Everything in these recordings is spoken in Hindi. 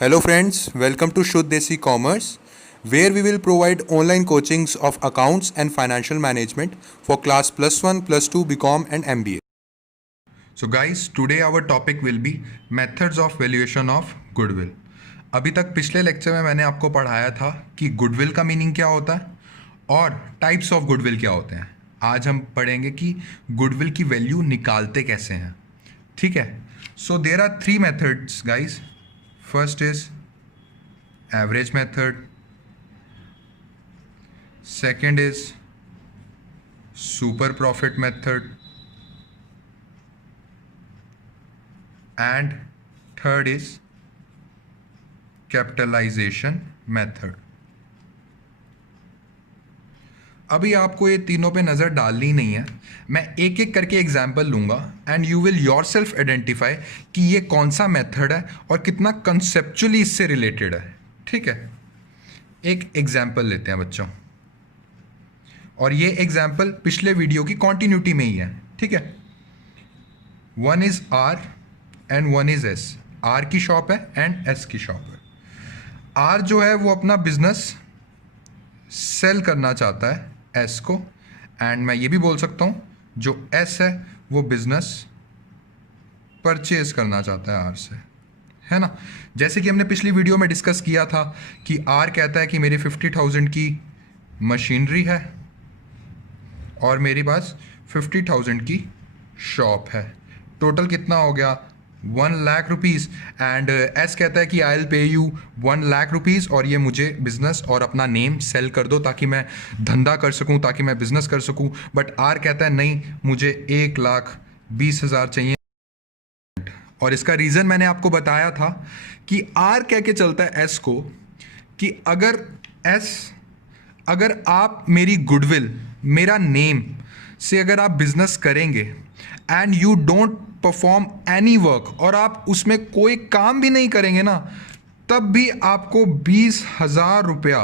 Hello friends, welcome to Shuddh Desi Commerce, where we will provide online coachings of accounts and financial management for class plus 1, plus 2, BCom and MBA. So guys, today our topic will be methods of valuation of goodwill. अभी तक पिछले लेक्चर में मैंने आपको पढ़ाया था कि गुडविल का मीनिंग क्या होता है और टाइप्स ऑफ गुडविल क्या होते हैं. आज हम पढ़ेंगे कि गुडविल की वैल्यू निकालते कैसे हैं. ठीक है. So there are 3 methods guys. First is average method, second is super profit method, and third is capitalization method. अभी आपको ये तीनों पे नज़र डालनी नहीं है. मैं एक एक करके एग्जाम्पल लूँगा and you will your self identify कि ये कौन सा मेथड है और कितना कंसेप्चुअली इससे रिलेटेड है. ठीक है. एक एग्जाम्पल लेते हैं बच्चों, और ये एग्जाम्पल पिछले वीडियो की कॉन्टिन्यूटी में ही है. ठीक है. One is R and one is S. R की शॉप है एंड एस की शॉप है. आर जो है वो अपना बिजनेस सेल करना चाहता है एस को, एंड मैं ये भी बोल सकता हूँ जो एस है वो बिजनेस परचेज करना चाहता है आर से, है ना. जैसे कि हमने पिछली वीडियो में डिस्कस किया था कि आर कहता है कि मेरी 50,000 की मशीनरी है और मेरे पास 50,000 की शॉप है. टोटल कितना हो गया? 1 लाख रुपीज़. एंड एस कहता है कि I will pay you 1 lakh rupees और ये मुझे बिज़नेस और अपना नेम सेल कर दो ताकि मैं धंधा कर सकूं, ताकि मैं बिज़नेस कर सकूं. बट आर कहता है नहीं, मुझे 1,20,000 चाहिए. और इसका रीज़न मैंने आपको बताया था कि आर कह के चलता है एस को कि अगर आप मेरी गुडविल, मेरा नेम से अगर आप बिज़नेस करेंगे and you don't perform any work, और आप उसमें कोई काम भी नहीं करेंगे ना, तब भी आपको 20,000 रुपया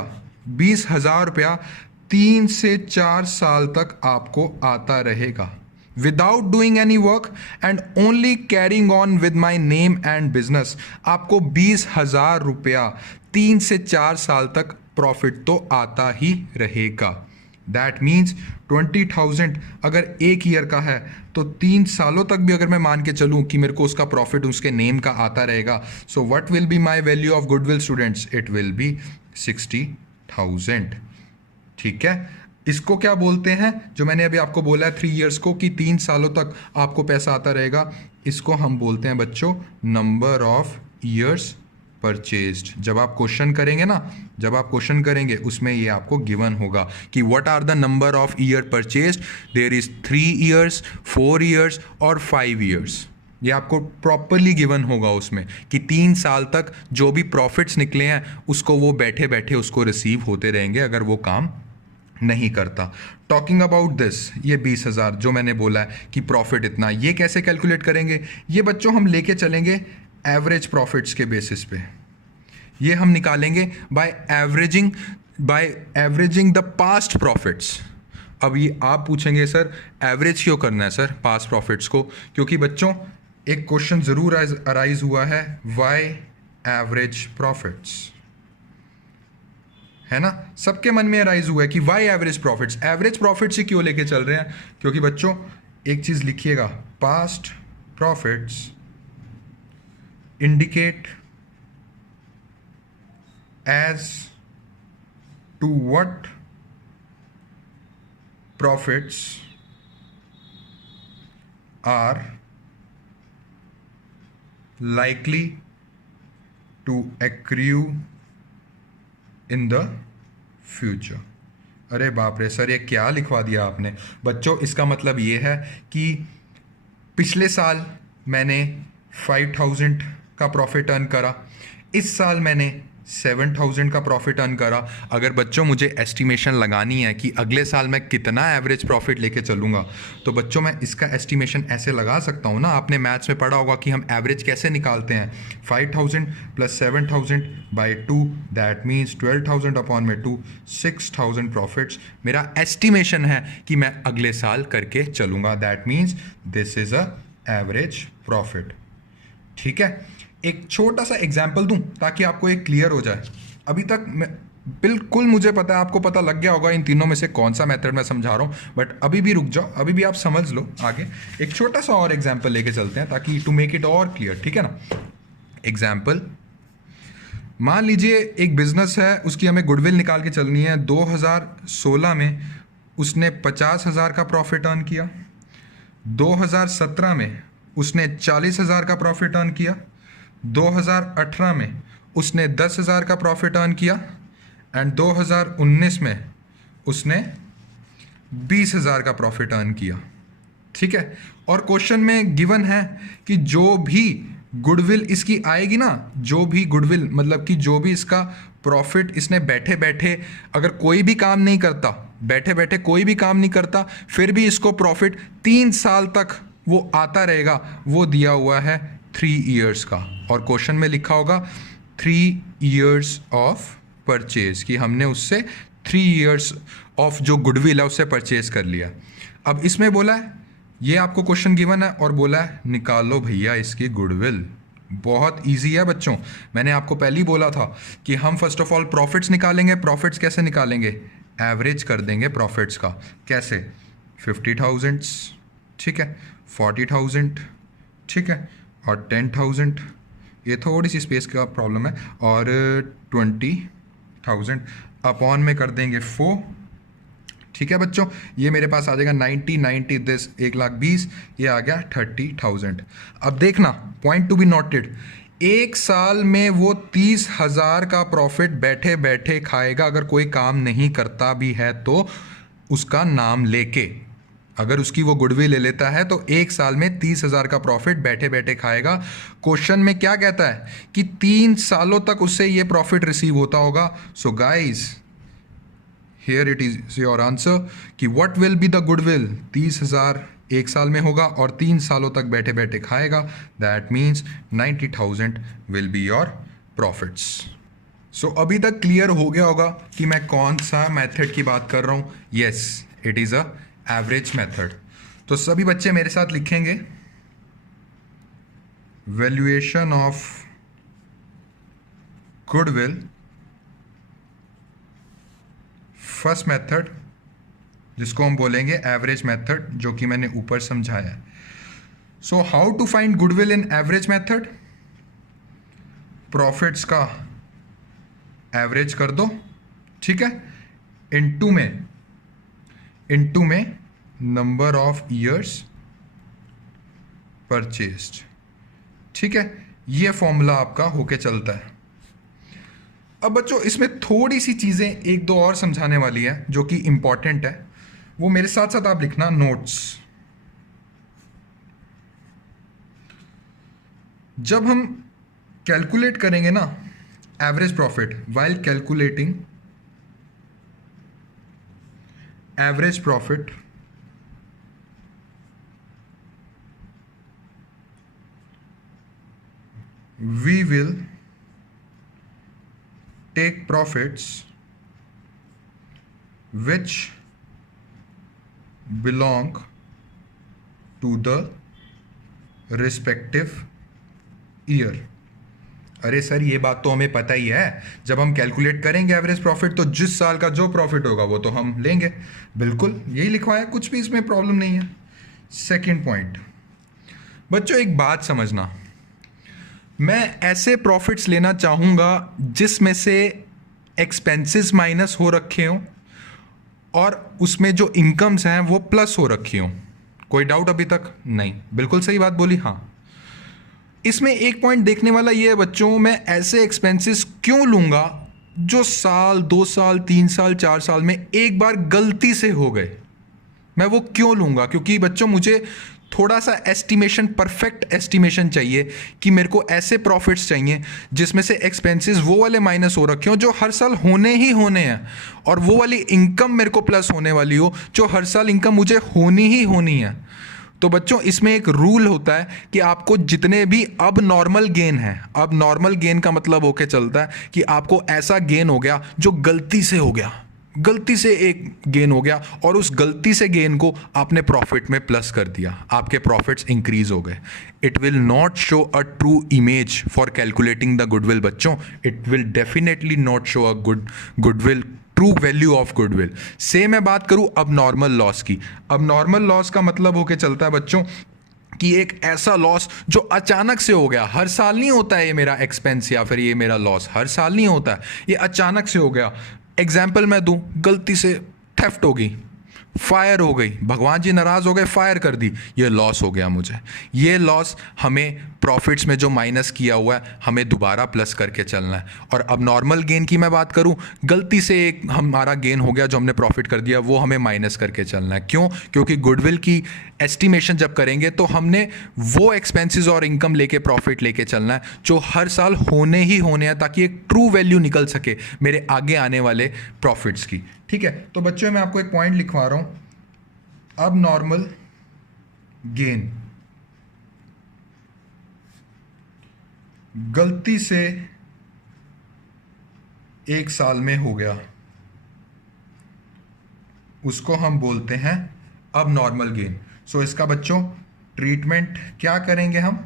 3 से 4 साल तक आपको आता रहेगा without doing any work and only carrying on with my name and business. आपको 20,000 रुपया 3 से 4 साल तक प्रॉफिट तो आता ही रहेगा. दैट मीन्स 20,000 अगर एक ईयर का है तो 3 सालों तक भी अगर मैं मान के चलूँ कि मेरे को उसका प्रॉफिट उसके नेम का आता रहेगा. So what will be my value of goodwill students? It will be 60,000. ठीक है. इसको क्या बोलते हैं जो मैंने अभी आपको बोला है 3 ईयर्स को कि 3 सालों तक आपको पैसा आता रहेगा? इसको हम बोलते हैं बच्चों नंबर ऑफ ईयर्स परचेज्ड. जब आप क्वेश्चन करेंगे उसमें ये आपको गिवन होगा कि what are the number of year purchased. There is 3 years, 4 years और 5 ईयर्स. ये आपको प्रॉपरली गिवन होगा उसमें कि 3 साल तक जो भी प्रॉफिट्स निकले हैं उसको वो बैठे बैठे उसको रिसीव होते रहेंगे अगर वो काम नहीं करता. टॉकिंग अबाउट दिस, ये 20,000 जो मैंने बोला है कि प्रॉफिट इतना, ये कैसे कैलकुलेट करेंगे? ये बच्चों हम लेके चलेंगे एवरेज प्रॉफिट्स के बेसिस पे. ये हम निकालेंगे by averaging the past profits. अब ये आप पूछेंगे सर एवरेज क्यों करना है सर पास्ट प्रॉफिट्स को? क्योंकि बच्चों एक क्वेश्चन ज़रूर अराइज हुआ है, व्हाई एवरेज प्रॉफिट्स, है ना. सबके मन में अराइज हुआ है कि why average profits. Average profits ही क्यों लेके चल रहे हैं? क्योंकि बच्चों एक चीज़ लिखिएगा, past profits indicate as to what profits are likely to accrue in the future. अरे बाप रे सर, ये क्या लिखवा दिया आपने? बच्चों इसका मतलब ये है कि पिछले साल मैंने 5,000 का प्रॉफिट अर्न करा, इस साल मैंने 7,000 का प्रॉफिट अर्न करा. अगर बच्चों मुझे एस्टिमेशन लगानी है कि अगले साल मैं कितना एवरेज प्रॉफिट लेके चलूँगा, तो बच्चों मैं इसका एस्टिमेशन ऐसे लगा सकता हूँ ना. आपने मैथ्स में पढ़ा होगा कि हम एवरेज कैसे निकालते हैं. 5,000 + 7,000 / 2, दैट मीन्स 12,000 अपॉन में 2, 6,000 प्रॉफिट्स मेरा एस्टिमेशन है कि मैं अगले साल करके चलूँगा. That means this is a average profit. ठीक है. एक छोटा सा एग्जाम्पल दूं ताकि आपको एक क्लियर हो जाए। अभी तक बिल्कुल मुझे पता है आपको पता लग गया होगा इन तीनों में से कौन सा मेथड मैं समझा रहा हूँ, बट अभी भी रुक जाओ, अभी भी आप समझ लो आगे। एक छोटा सा और एग्जाम्पल लेके चलते हैं ताकि टू मेक इट और क्लियर, ठीक है ना। एग्जाम्पल, मान लीजिए एक बिजनेस है, उसकी हमें गुडविल निकाल के चलनी है। 2016 में उसने 50,000 का प्रॉफिट अर्न किया, 2017 में उसने 40,000 का प्रॉफिट अर्न किया, 2018 में उसने 10,000 का प्रॉफिट अर्न किया एंड 2019 में उसने 20,000 का प्रॉफिट अर्न किया, ठीक है। और क्वेश्चन में गिवन है कि जो भी गुडविल इसकी आएगी ना, जो भी गुडविल मतलब कि जो भी इसका प्रॉफिट इसने बैठे बैठे अगर कोई भी काम नहीं करता, बैठे बैठे कोई भी काम नहीं करता, फिर भी इसको प्रॉफिट 3 साल तक वो आता रहेगा, वो दिया हुआ है 3 ईयर्स का। और क्वेश्चन में लिखा होगा 3 ईयर्स ऑफ परचेज, कि हमने उससे 3 ईयर्स ऑफ जो गुडविल है उससे परचेज कर लिया। अब इसमें बोला है, ये आपको क्वेश्चन गिवन है और बोला है निकालो भैया इसकी गुडविल। बहुत इजी है बच्चों, मैंने आपको पहले ही बोला था कि हम फर्स्ट ऑफ ऑल प्रॉफिट्स निकालेंगे। प्रॉफिट्स कैसे निकालेंगे? एवरेज कर देंगे प्रॉफिट्स का। कैसे? 50,000, ठीक है, 40,000, ठीक है, और 10,000, ये थोड़ी सी स्पेस का प्रॉब्लम है, और 20,000 अपॉन में कर देंगे 4, ठीक है बच्चों। ये मेरे पास आ जाएगा 90 दिस 1,20,000, ये आ गया 30,000। अब देखना, पॉइंट टू बी नोटेड, एक साल में वो 30,000 का प्रॉफिट बैठे बैठे खाएगा अगर कोई काम नहीं करता भी है तो उसका नाम लेके। अगर उसकी वो गुडविल ले लेता है तो एक साल में 30,000 का प्रॉफिट बैठे बैठे खाएगा। क्वेश्चन में क्या कहता है कि 3 सालों तक उससे ये प्रॉफिट रिसीव होता होगा। So guys here it is your answer कि what will be the goodwill. 30,000 एक साल में होगा और 3 सालों तक बैठे बैठे खाएगा। That means 90,000 will be your profits. So अभी तक क्लियर हो गया होगा कि मैं कौन सा मेथड की बात कर रहा हूँ। Yes, it is a average method. तो सभी बच्चे मेरे साथ लिखेंगे, valuation of goodwill, first method जिसको हम बोलेंगे एवरेज मेथड, जो कि मैंने ऊपर समझाया है। So how to find goodwill in average method? Profits का एवरेज कर दो, ठीक है, इनटू में नंबर ऑफ ईयर्स परचेस्ड, ठीक है। ये फॉर्मूला आपका होके चलता है। अब बच्चों इसमें थोड़ी सी चीज़ें एक दो और समझाने वाली है जो कि इंपॉर्टेंट है, वो मेरे साथ साथ आप लिखना नोट्स। जब हम कैलकुलेट करेंगे ना average profit, while calculating average profit, we will take profits which belong to the respective year। अरे सर ये बात तो हमें पता ही है, जब हम कैलकुलेट करेंगे एवरेज प्रॉफिट तो जिस साल का जो प्रॉफिट होगा वो तो हम लेंगे। बिल्कुल यही लिखवाया, कुछ भी इसमें प्रॉब्लम नहीं है। सेकंड पॉइंट, बच्चों एक बात समझना, मैं ऐसे प्रॉफिट्स लेना चाहूँगा जिसमें से एक्सपेंसेस माइनस हो रखे हों और उसमें जो इनकम्स हैं वो प्लस हो रखी हों। कोई डाउट अभी तक नहीं? बिल्कुल सही बात बोली। हाँ, इसमें एक पॉइंट देखने वाला ये है बच्चों, मैं ऐसे एक्सपेंसेस क्यों लूँगा जो साल 2 साल 3 साल 4 साल में एक बार गलती से हो गए। मैं वो क्यों लूँगा? क्योंकि बच्चों मुझे थोड़ा सा एस्टिमेशन, परफेक्ट एस्टिमेशन चाहिए कि मेरे को ऐसे प्रॉफिट्स चाहिए जिसमें से एक्सपेंसेस वो वाले माइनस हो रखे हो जो हर साल होने ही होने हैं, और वो वाली इनकम मेरे को प्लस होने वाली हो जो हर साल इनकम मुझे होनी ही होनी है। तो बच्चों इसमें एक रूल होता है कि आपको जितने भी अब नॉर्मल गेन है, अब नॉर्मल गेन का मतलब होके चलता है कि आपको ऐसा गेन हो गया जो गलती से हो गया, गलती से एक गेन हो गया और उस गलती से गेन को आपने प्रॉफिट में प्लस कर दिया, आपके प्रॉफिट्स इंक्रीज हो गए। It will not show a true image for calculating the goodwill बच्चों, it will definitely not show a goodwill true value of goodwill. से मैं बात करूं अब नॉर्मल लॉस की। अब नॉर्मल लॉस का मतलब होके चलता है बच्चों कि एक ऐसा लॉस जो अचानक से हो गया, हर साल नहीं होता है ये मेरा एक्सपेंस या फिर ये मेरा लॉस, हर साल नहीं होता है, ये अचानक से हो गया। एग्जाम्पल मैं दूं, गलती से थेफ्ट हो गई, फायर हो गई, भगवान जी नाराज़ हो गए, फायर कर दी, ये लॉस हो गया मुझे। ये लॉस हमें प्रॉफिट्स में जो माइनस किया हुआ है हमें दोबारा प्लस करके चलना है। और अब नॉर्मल गेन की मैं बात करूं, गलती से एक हमारा गेन हो गया जो हमने प्रॉफिट कर दिया, वो हमें माइनस करके चलना है। क्यों? क्योंकि गुडविल की एस्टिमेशन जब करेंगे तो हमने वो एक्सपेंसेस और इनकम लेके प्रॉफिट लेके चलना है जो हर साल होने ही होने हैं, ताकि एक ट्रू वैल्यू निकल सके मेरे आगे आने वाले प्रॉफिट्स की। ठीक है, तो बच्चों मैं आपको एक पॉइंट लिखवा रहा हूं। अब नॉर्मल गेन गलती से एक साल में हो गया, उसको हम बोलते हैं अब नॉर्मल गेन। सो इसका बच्चों ट्रीटमेंट क्या करेंगे हम?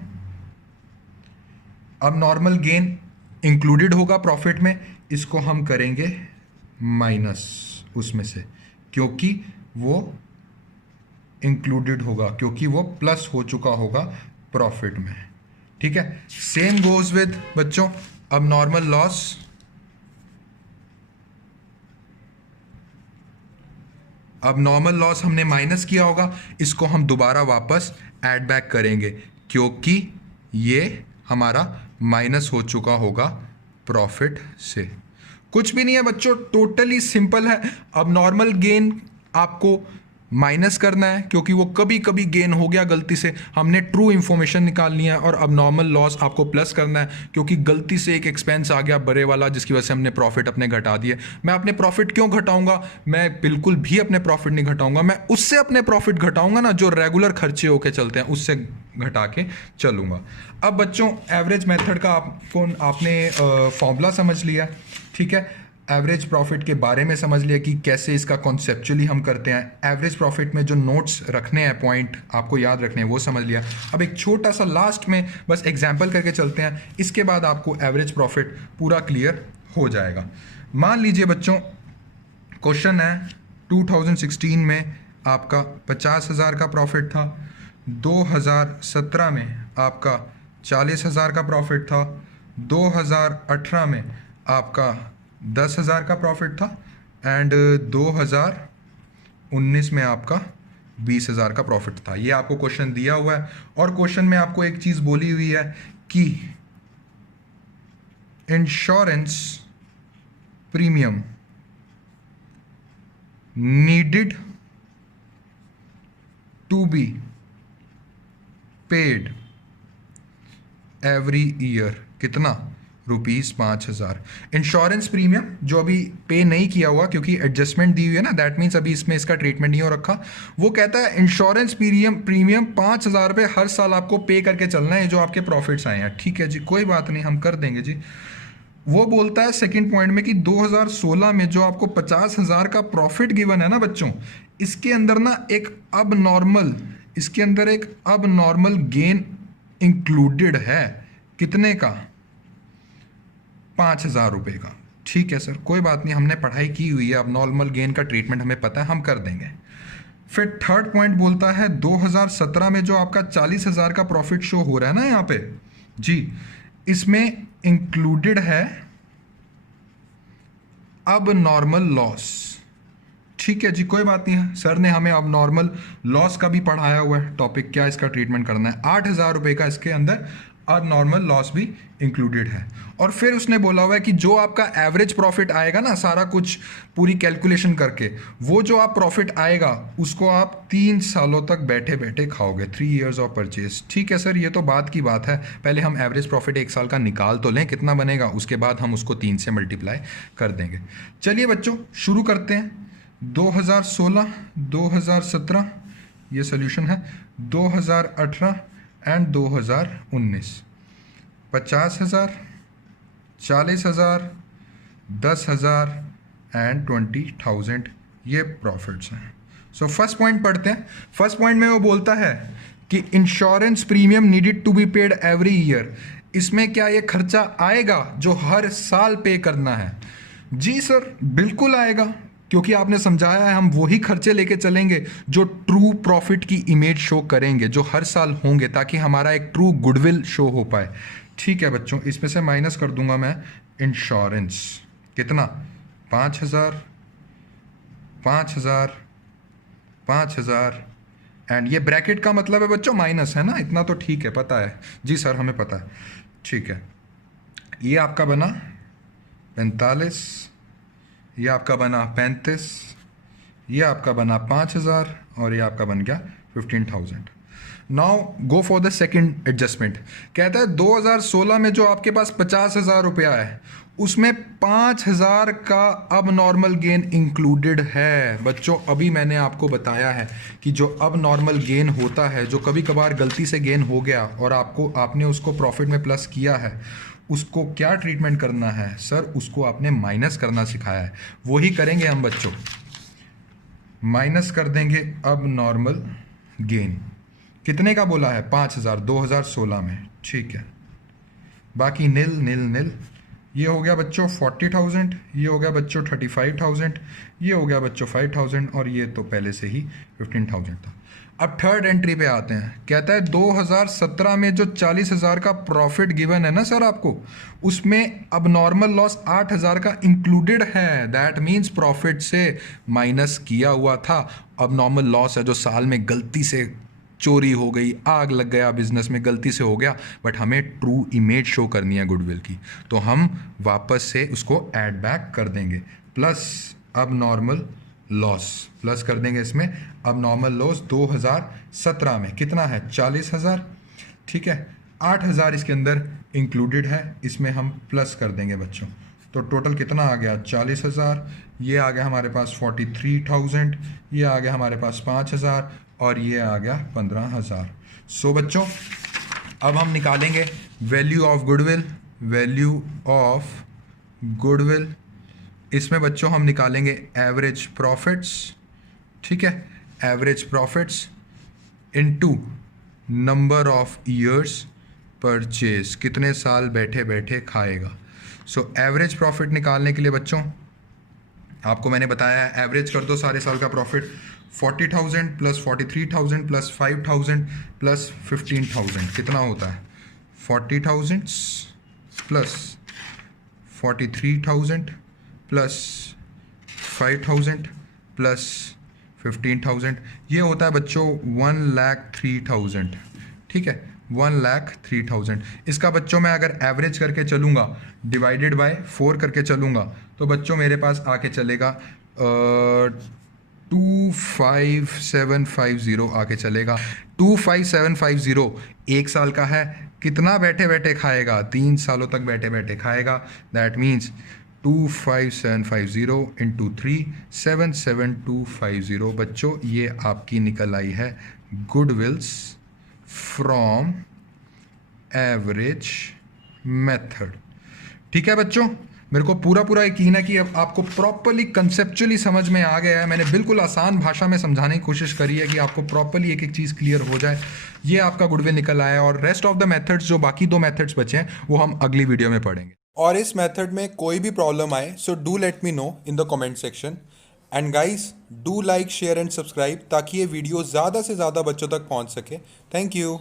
अब नॉर्मल गेन इंक्लूडेड होगा प्रॉफिट में, इसको हम करेंगे माइनस उसमें से, क्योंकि वो इंक्लूडेड होगा, क्योंकि वो प्लस हो चुका होगा प्रॉफिट में। ठीक है, सेम गोज विद बच्चों अब नॉर्मल लॉस। अब नॉर्मल लॉस हमने माइनस किया होगा, इसको हम दोबारा वापस ऐड बैक करेंगे, क्योंकि ये हमारा माइनस हो चुका होगा प्रॉफिट से। कुछ भी नहीं है बच्चों, टोटली सिंपल है। अब नॉर्मल गेन आपको माइनस करना है, क्योंकि वो कभी कभी गेन हो गया गलती से, हमने ट्रू इंफॉर्मेशन निकालनी है। और अब नॉर्मल लॉस आपको प्लस करना है, क्योंकि गलती से एक एक्सपेंस आ गया बड़े वाला, जिसकी वजह से हमने प्रॉफिट अपने घटा दिए। मैं अपने प्रॉफिट क्यों घटाऊंगा? मैं बिल्कुल भी अपने प्रॉफिट नहीं घटाऊंगा, मैं उससे अपने प्रॉफिट घटाऊंगा ना, जो रेगुलर खर्चे होके चलते हैं, उससे घटा के चलूंगा। अब बच्चों एवरेज मेथड का आपने फॉर्मूला समझ लिया, ठीक है, एवरेज प्रॉफिट के बारे में समझ लिया कि कैसे इसका कॉन्सेप्चुअली हम करते हैं। एवरेज प्रॉफिट में जो नोट्स रखने हैं, पॉइंट आपको याद रखने हैं, वो समझ लिया। अब एक छोटा सा लास्ट में बस एग्जांपल करके चलते हैं, इसके बाद आपको एवरेज प्रॉफिट पूरा क्लियर हो जाएगा। मान लीजिए बच्चों क्वेश्चन है 2016 में आपका 50,000 का प्रॉफिट था, 2017 में आपका 40,000 का प्रॉफिट था, 2018 में आपका 10,000 का प्रॉफिट था एंड 2019 में आपका 20,000 का प्रॉफिट था। ये आपको क्वेश्चन दिया हुआ है और क्वेश्चन में आपको एक चीज़ बोली हुई है कि insurance premium needed to be paid every year. कितना? ₹5,000। इंश्योरेंस प्रीमियम जो अभी पे नहीं किया हुआ क्योंकि एडजस्टमेंट दी हुई है ना, दैट मीन्स अभी इसमें इसका ट्रीटमेंट नहीं हो रखा। वो कहता है इंश्योरेंस प्रीमियम ₹5,000 हर साल आपको पे करके चलना है, जो आपके प्रॉफिट्स आए हैं। ठीक है जी, कोई बात नहीं, हम कर देंगे जी। वो बोलता है सेकंड पॉइंट में कि 2016 में जो आपको 50,000 का प्रॉफिट गिवन है ना बच्चों, इसके अंदर ना एक अब नॉर्मल गेन इंक्लूडेड है। कितने का? ₹5,000 का। ठीक है सर, कोई बात नहीं, हमने पढ़ाई की हुई है, अब नॉर्मल गेन का ट्रीटमेंट हमें पता है, हम कर देंगे। फिर थर्ड पॉइंट बोलता है 2017 में जो आपका 40,000 का प्रॉफिट शो हो रहा है ना यहाँ पे जी, इसमें इंक्लूडेड है अब नॉर्मल लॉस। ठीक है जी, कोई बात नहीं, सर ने हमें अब नॉर्मल लॉस का भी पढ़ाया हुआ है टॉपिक, क्या इसका ट्रीटमेंट करना है। ₹8,000 का इसके अंदर और नॉर्मल लॉस भी इंक्लूडेड है। और फिर उसने बोला हुआ है कि जो आपका एवरेज प्रॉफिट आएगा ना, सारा कुछ पूरी कैलकुलेशन करके, वो जो आप प्रॉफिट आएगा उसको आप 3 सालों तक बैठे बैठे खाओगे, 3 years ऑफ परचेज। ठीक है सर, ये तो बात की बात है, पहले हम एवरेज प्रॉफिट 1 साल का निकाल तो लें कितना बनेगा, उसके बाद हम उसको 3 से मल्टीप्लाई कर देंगे। चलिए बच्चों शुरू करते हैं। 2016, 2017 ये सोल्यूशन है, 2018 एंड 2019। 50,000, 40,000, 10,000 एंड 20,000 ये प्रॉफिट्स हैं। सो फर्स्ट पॉइंट पढ़ते हैं। फर्स्ट पॉइंट में वो बोलता है कि insurance premium needed to be paid every year. इसमें क्या ये खर्चा आएगा जो हर साल पे करना है? जी सर, बिल्कुल आएगा, क्योंकि आपने समझाया है हम वही खर्चे लेके चलेंगे जो ट्रू प्रॉफिट की इमेज शो करेंगे, जो हर साल होंगे, ताकि हमारा एक ट्रू गुडविल शो हो पाए। ठीक है बच्चों, इसमें से माइनस कर दूंगा मैं इंश्योरेंस। कितना? 5,000, 5,000, 5,000 एंड ये ब्रैकेट का मतलब है बच्चों माइनस, है ना? इतना तो ठीक है, पता है। जी सर, हमें पता है। ठीक है, ये आपका बना 45, ये आपका बना 35, ये आपका बना 5,000 और ये आपका बन गया 15,000। Now go for the second adjustment. कहता है 2016 में जो आपके पास 50,000 रुपया है उसमें 5,000 का अब नॉर्मल गेन इंक्लूडेड है। बच्चों, अभी मैंने आपको बताया है कि जो अब नॉर्मल गेन होता है, जो कभी कभार गलती से गेन हो गया और आपने उसको प्रॉफिट में प्लस किया है, उसको क्या ट्रीटमेंट करना है सर? उसको आपने माइनस करना सिखाया है, वही करेंगे हम बच्चों। माइनस कर देंगे अब नॉर्मल गेन। कितने का बोला है? 5,000 2016 में। ठीक है, बाकी नील नील नील। ये हो गया बच्चों 40,000, ये हो गया बच्चों 35,000, ये हो गया बच्चों 5,000 और ये तो पहले से ही 15,000 था। अब थर्ड एंट्री पे आते हैं। कहता है 2017 में जो 40,000 का प्रॉफिट गिवन है ना सर आपको, उसमें अब नॉर्मल लॉस 8,000 का इंक्लूडेड है। दैट मीन्स प्रॉफिट से माइनस किया हुआ था। अब नॉर्मल लॉस है जो साल में गलती से चोरी हो गई, आग लग गया बिजनेस में, गलती से हो गया, बट हमें ट्रू इमेज शो करनी है गुडविल की, तो हम वापस से उसको ऐड बैक कर देंगे। प्लस अब नॉर्मल लॉस प्लस कर देंगे इसमें। अब नॉर्मल लॉस 2017 में कितना है? 40,000। ठीक है, 8,000 इसके अंदर इंक्लूडेड है, इसमें हम प्लस कर देंगे बच्चों। तो टोटल कितना आ गया? 40,000। ये आ गया हमारे पास 43,000, ये आ गया हमारे पास 5,000 और ये आ गया 15,000। सो बच्चों, अब हम निकालेंगे value of goodwill. Value of goodwill, इसमें बच्चों हम निकालेंगे एवरेज प्रॉफिट्स। ठीक है, average profits into number of years purchase, कितने साल बैठे बैठे खाएगा। सो एवरेज प्रॉफिट निकालने के लिए बच्चों आपको मैंने बताया है, एवरेज कर दो सारे साल का प्रॉफिट। 40,000 प्लस 43,000 प्लस 5,000 प्लस 15,000 कितना होता है? 40,000 प्लस 43,000 प्लस 5,000 प्लस 15,000, ये होता है बच्चों 1,03,000। ठीक है, 1,03,000। इसका बच्चों मैं अगर एवरेज करके चलूँगा, डिवाइडेड बाय 4 करके चलूँगा, तो बच्चों मेरे पास आके चलेगा 25750 आके चलेगा। 25750 एक साल का है, कितना बैठे बैठे खाएगा? 3 सालों तक बैठे बैठे खाएगा। That means 25750 into 3 77250। बच्चों, ये आपकी निकल आई है गुडविल्स फ्रॉम एवरेज मेथड। ठीक है बच्चों, मेरे को पूरा यकीन है कि अब आपको प्रॉपरली कंसेप्चुअली समझ में आ गया है। मैंने बिल्कुल आसान भाषा में समझाने की कोशिश करी है कि आपको प्रॉपरली एक एक चीज़ क्लियर हो जाए। ये आपका गुडविल निकल आया है और रेस्ट ऑफ द मेथड्स, जो बाकी 2 मेथड्स बचे हैं, वो हम अगली वीडियो में पढ़ेंगे। और इस मेथड में कोई भी प्रॉब्लम आए, so do let me know in the comment section. And guys, do like, share and subscribe, ताकि ये वीडियो ज़्यादा से ज़्यादा बच्चों तक पहुंच सके। Thank you.